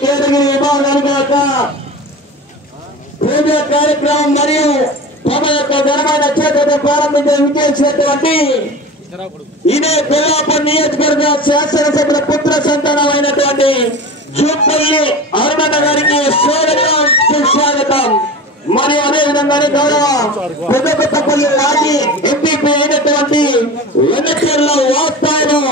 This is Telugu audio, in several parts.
కేటగిరి విభాగానికి ఒక పూజ కార్యక్రమం మరియు తమ యొక్క ఘనమైన చేతులతో ప్రారంభించేటువంటి ఇదే పిల్లాపూర్ నియోజకవర్గ శాసనసభ్యుల పుత్ర సంతానమైనటువంటి జూపల్లి అరుణన్న గారికి స్వాగతం సుస్వాగతం. మరి అదేవిధంగానే గౌరవ పెద్దపల్లి మాజీ ఎంపీపీ అయినటువంటి వెన్నచెర్ల వాస్తవం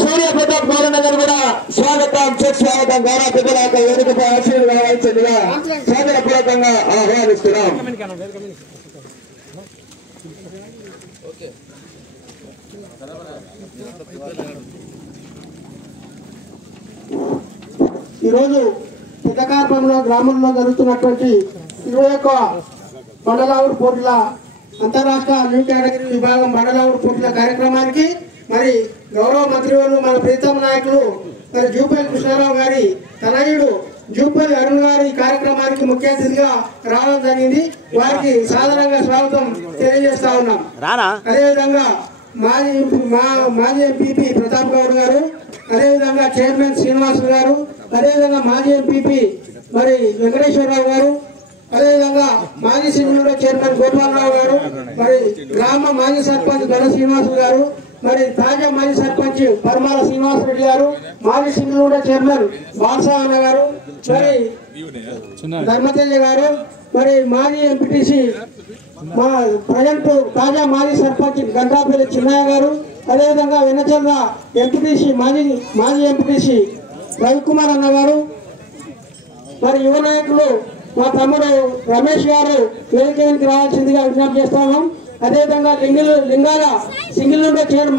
సూర్య ప్రతాప్ గౌరవ గారు కూడా స్వాగతం సుస్వాగతం. గౌరవ పెద్దల యొక్క వేదికపై ఆశీర్వాదాల్సిందిగా సాదరపూర్వకంగా ఆహ్వానిస్తున్నాం. ఈరోజు పెద్దకార్పంలో గ్రామంలో జరుగుతున్నటువంటి 21వ మండలావుడు పోటీల అంతరాష్ట్ర న్యూ కేటగిరీ విభాగం మండలావుడు పోటీల కార్యక్రమానికి మరి గౌరవ మంత్రివర్యులు మన ప్రీతమ నాయకులు మరి జూపల్లి కృష్ణారావు గారి తనయుడు జూపల్లి అరుణ్ గారి కార్యక్రమానికి ముఖ్య అతిథిగా రావడం జరిగింది. వారికి సాధారణంగా స్వాగతం తెలియజేస్తా ఉన్నాం. అదేవిధంగా మాజీ ఎంపీపీ ప్రతాప్ గౌడ్ గారు, అదేవిధంగా చైర్మన్ శ్రీనివాసులు గారు, అదేవిధంగా మాజీ ఎంపీపీ మరి వెంకటేశ్వరరావు గారు, అదేవిధంగా మాజీ సింగళూరు చైర్మన్ గోపాలరావు గారు, మరి గ్రామ మాజీ సర్పంచ్ గణ శ్రీనివాసులు గారు, మరి తాజా మాజీ సర్పంచ్ పరమాల శ్రీనివాసరెడ్డి గారు, మాజీ సింగళూరు చైర్మన్ బాలసావన్న గారు, మరి ధర్మతేజ గారు, మరి మాజీ ఎంపీటీసీ మా ప్రజెంట్ తాజా మాజీ సర్పంచ్ గంటాపల్లి చిన్నయ్య గారు, అదేవిధంగా వెన్నచెర్ల ఎంపీటీసీ మాజీ ఎంపీటీసీ రవికుమార్ అన్న గారు, మరి యువ నాయకులు మా తమ్ముడు రమేష్ గారు వేదికకి రావాల్సిందిగా విజ్ఞప్తి చేస్తున్నాం. అదేవిధంగా లింగాల సింగిల్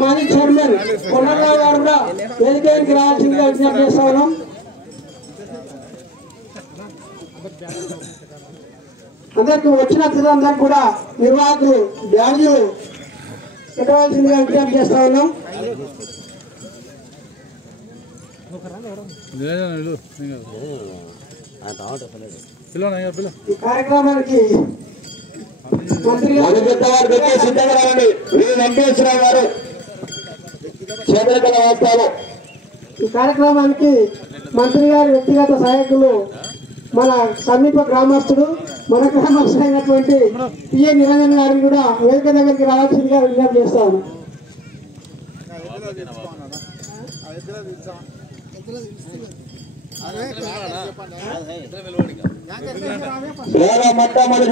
మాజీ చైర్మన్ కొండలరావు గారు కూడా వేదికకి రావాల్సిందిగా విజ్ఞప్తి చేస్తా ఉన్నాం. అందరికి వచ్చిన అతిథులందరికీ కూడా నిర్వాహకులు బ్యాడ్జీలు పెట్టవలసిందిగా విజ్ఞప్తి చేస్తా ఉన్నాం. ఈ కార్యక్రమానికి మంత్రి గారు ఈ కార్యక్రమానికి మంత్రి గారి వ్యక్తిగత సహాయకులు మన సమీప గ్రామస్తుడు మన గ్రామస్తుడు అయినటువంటి పిఏ నిరంజన్ గారిని కూడా వేదిక దగ్గరికి రావాల్సిందిగా విజ్ఞప్తి చేస్తాను. మొట్టమొదటి